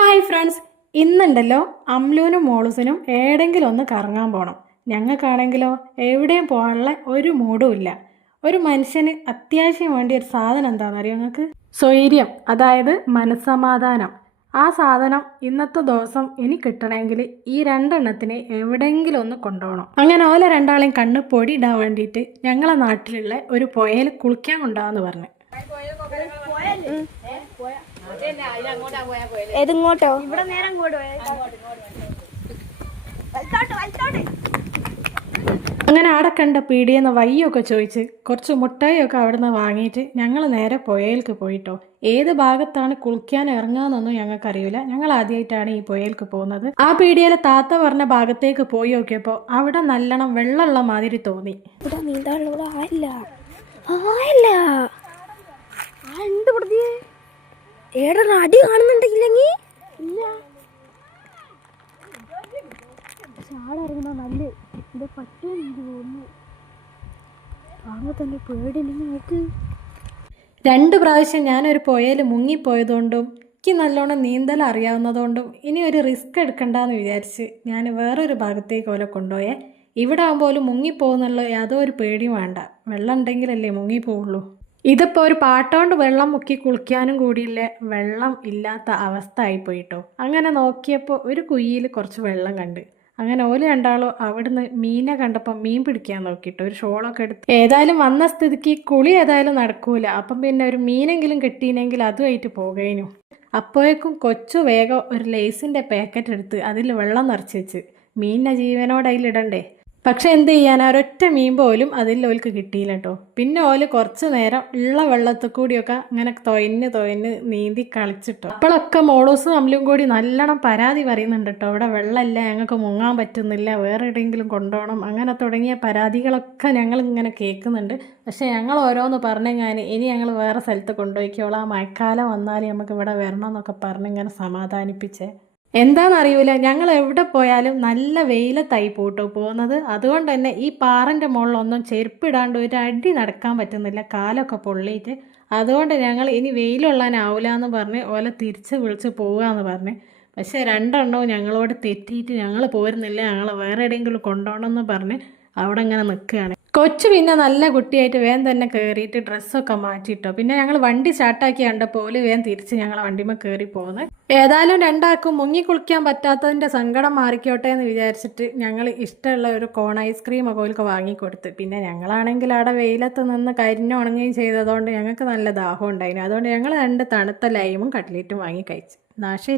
Hi friends, ഇന്നുണ്ടല്ലോ അമ്ലുവിനും മോളൂസിനും ഏടെങ്കിലും ഒന്ന് കറങ്ങാൻ പോകണം. ഞങ്ങൾക്കാണെങ്കിലോ എവിടെയും പോകാനുള്ള ഒരു മൂഡും ഇല്ല. ഒരു മനുഷ്യന് അത്യാവശ്യം വേണ്ടിയ ഒരു സാധനം എന്താണെന്നറിയോ നിങ്ങൾക്ക്? സ്വൈര്യം, അതായത് മനസ്സമാധാനം. ആ സാധനം ഇന്നത്തെ ദിവസം ഇനി കിട്ടണമെങ്കിൽ ഈ രണ്ടെണ്ണത്തിന് എവിടെയെങ്കിലും ഒന്ന് കൊണ്ടുപോകണം. അങ്ങനെ ഓല രണ്ടാളെയും കണ്ണ് പൊടിയിടാൻ വേണ്ടിയിട്ട് ഞങ്ങളെ നാട്ടിലുള്ള ഒരു പുഴയിൽ കുളിക്കാൻ കൊണ്ടുപോകാമെന്ന് പറഞ്ഞു. എങ്ങോട്ടോ? ഇവിടെ നേരം അങ്ങനെ ആടെ കണ്ട പീടിയെന്ന് വയ്യൊക്കെ ചോദിച്ച് കുറച്ച് മുട്ടായിയൊക്കെ അവിടെ നിന്ന് വാങ്ങിയിട്ട് ഞങ്ങൾ നേരെ പുഴയിലേക്ക് പോയിട്ടോ. ഏത് ഭാഗത്താണ് കുളിക്കാൻ ഇറങ്ങാന്നൊന്നും ഞങ്ങൾക്കറിയില്ല. ഞങ്ങൾ ആദ്യമായിട്ടാണ് ഈ പുഴയിലേക്ക് പോകുന്നത്. ആ പീടിയയിലെ താത്ത പറഞ്ഞ ഭാഗത്തേക്ക് പോയി നോക്കിയപ്പോൾ അവിടെ നല്ലോണം വെള്ളമുള്ള മാതിരി തോന്നി. ഇവിടെ നീന്താനുള്ള ആയില്ല. ഏടാ അടി കാണുന്നുണ്ടെങ്കിലെങ്കിൽ ഇല്ല. ചാടിറങ്ങുന്ന നല്ല ഇത് പറ്റുമെന്ന് എനിക്ക് തോന്നുന്നു. കാണുമ്പോൾ തന്നെ പേടിയില്ലെങ്കിൽ നോക്ക്. 2 പ്രാവശ്യം ഞാനൊരു പുഴയിൽ മുങ്ങിപ്പോയതുകൊണ്ടും എനിക്ക് നല്ലോണം നീന്തൽ അറിയാവുന്നതുകൊണ്ടും ഇനി ഒരു റിസ്ക് എടുക്കണ്ടെന്ന് വിചാരിച്ച് ഞാൻ വേറൊരു ഭാഗത്തേക്ക് ഓലെ കൊണ്ടുപോയേ. ഇവിടെ ആകുമ്പോലും മുങ്ങിപ്പോകുന്നുള്ള യാതൊരു പേടിയും വേണ്ട. വെള്ളം ഉണ്ടെങ്കിലല്ലേ മുങ്ങിപ്പോവുള്ളൂ. ഇതിപ്പോൾ ഒരു പാട്ടോണ്ട് വെള്ളം മുക്കി കുളിക്കാനും കൂടിയില്ലേ വെള്ളം ഇല്ലാത്ത അവസ്ഥ ആയിപ്പോയിട്ടോ. അങ്ങനെ നോക്കിയപ്പോൾ ഒരു കുഴിയിൽ കുറച്ച് വെള്ളം കണ്ട്. അങ്ങനെ ഓല് രണ്ടാളും അവിടുന്ന് മീനെ കണ്ടപ്പോൾ മീൻ പിടിക്കാൻ നോക്കിയിട്ട് ഒരു ഷോളൊക്കെ എടുത്ത് ഏതായാലും വന്ന സ്ഥിതിക്ക് കുളി ഏതായാലും നടക്കൂല. അപ്പം പിന്നെ ഒരു മീനെങ്കിലും കിട്ടിയില്ലെങ്കിൽ അതുമായിട്ട് പോകേനു. അപ്പോഴേക്കും കൊച്ചു വേഗം ഒരു ലേസിൻ്റെ പാക്കറ്റ് എടുത്ത് അതിൽ വെള്ളം നിറച്ച് വെച്ച് മീനിനെ ജീവനോട് അതിലിടണ്ടേ. പക്ഷെ എന്ത് ചെയ്യാൻ, ഒരൊറ്റ മീൻ പോലും അതിൽ ഓൽക്ക് കിട്ടിയില്ല കേട്ടോ. പിന്നെ ഓല് കുറച്ച് നേരം ഉള്ള വെള്ളത്തിൽ കൂടിയൊക്കെ അങ്ങനെ തൊയഞ്ഞ് നീന്തി കളിച്ചിട്ടോ. അപ്പോഴൊക്കെ മോളൂസും അമ്ലും കൂടി നല്ലോണം പരാതി പറയുന്നുണ്ട് കേട്ടോ. ഇവിടെ വെള്ളമില്ല, ഞങ്ങൾക്ക് മുങ്ങാൻ പറ്റുന്നില്ല, വേറെ എവിടെയെങ്കിലും കൊണ്ടുപോകണം, അങ്ങനെ തുടങ്ങിയ പരാതികളൊക്കെ ഞങ്ങൾ ഇങ്ങനെ കേൾക്കുന്നുണ്ട്. പക്ഷെ ഞങ്ങൾ ഓരോന്ന് പറഞ്ഞെങ്ങാൻ ഇനി ഞങ്ങൾ വേറെ സ്ഥലത്ത് കൊണ്ടുപോയിക്കോളാം, മഴക്കാലം വന്നാൽ നമുക്ക് ഇവിടെ വരണം എന്നൊക്കെ പറഞ്ഞിങ്ങനെ സമാധാനിപ്പിച്ചേ. എന്താണെന്നറിയൂല, ഞങ്ങൾ എവിടെ പോയാലും നല്ല വെയിലത്തായി പോട്ടോ പോകുന്നത്. അതുകൊണ്ട് തന്നെ ഈ പാറൻ്റെ മുകളിലൊന്നും ചെരുപ്പിടാണ്ട് ഒരു അടി നടക്കാൻ പറ്റുന്നില്ല, കാലൊക്കെ പൊള്ളിയിട്ട്. അതുകൊണ്ട് ഞങ്ങൾ ഇനി വെയിലുള്ളാനാവില്ല എന്ന് പറഞ്ഞ് ഓലെ തിരിച്ച് വിളിച്ച് പോവുകയെന്ന് പറഞ്ഞ്. പക്ഷേ രണ്ടെണ്ണവും ഞങ്ങളോട് തെറ്റിയിട്ട് ഞങ്ങൾ പോരുന്നില്ല, ഞങ്ങൾ വേറെ എവിടെയെങ്കിലും കൊണ്ടുപോകണമെന്ന് പറഞ്ഞ് അവിടെ ഇങ്ങനെ നിൽക്കുകയാണ്. കൊച്ചു പിന്നെ നല്ല കുട്ടിയായിട്ട് വേഗം തന്നെ കയറിയിട്ട് ഡ്രസ്സൊക്കെ മാറ്റിയിട്ടോ. പിന്നെ ഞങ്ങൾ വണ്ടി സ്റ്റാർട്ടാക്കി കണ്ടപ്പോൾ ഓല് വേഗം തിരിച്ച് ഞങ്ങളെ വണ്ടിമേ കയറി പോകുന്നത്. ഏതായാലും രണ്ടാൾക്കും മുങ്ങി കുളിക്കാൻ പറ്റാത്തതിൻ്റെ സങ്കടം മാറിക്കോട്ടെ എന്ന് വിചാരിച്ചിട്ട് ഞങ്ങൾ ഇഷ്ടമുള്ള ഒരു കോൺ ഐസ്ക്രീമൊക്കെ ഓൽക്ക് വാങ്ങിക്കൊടുത്ത്. പിന്നെ ഞങ്ങളാണെങ്കിൽ അവിടെ വെയിലത്ത് നിന്ന് കരിഞ്ഞുണങ്ങുകയും ചെയ്തതുകൊണ്ട് ഞങ്ങൾക്ക് നല്ല ദാഹം ഉണ്ടായിരുന്നു. അതുകൊണ്ട് ഞങ്ങൾ 2 തണുത്ത ലൈമും കട്ട്ലേറ്റും വാങ്ങി കഴിച്ചു. നാശം.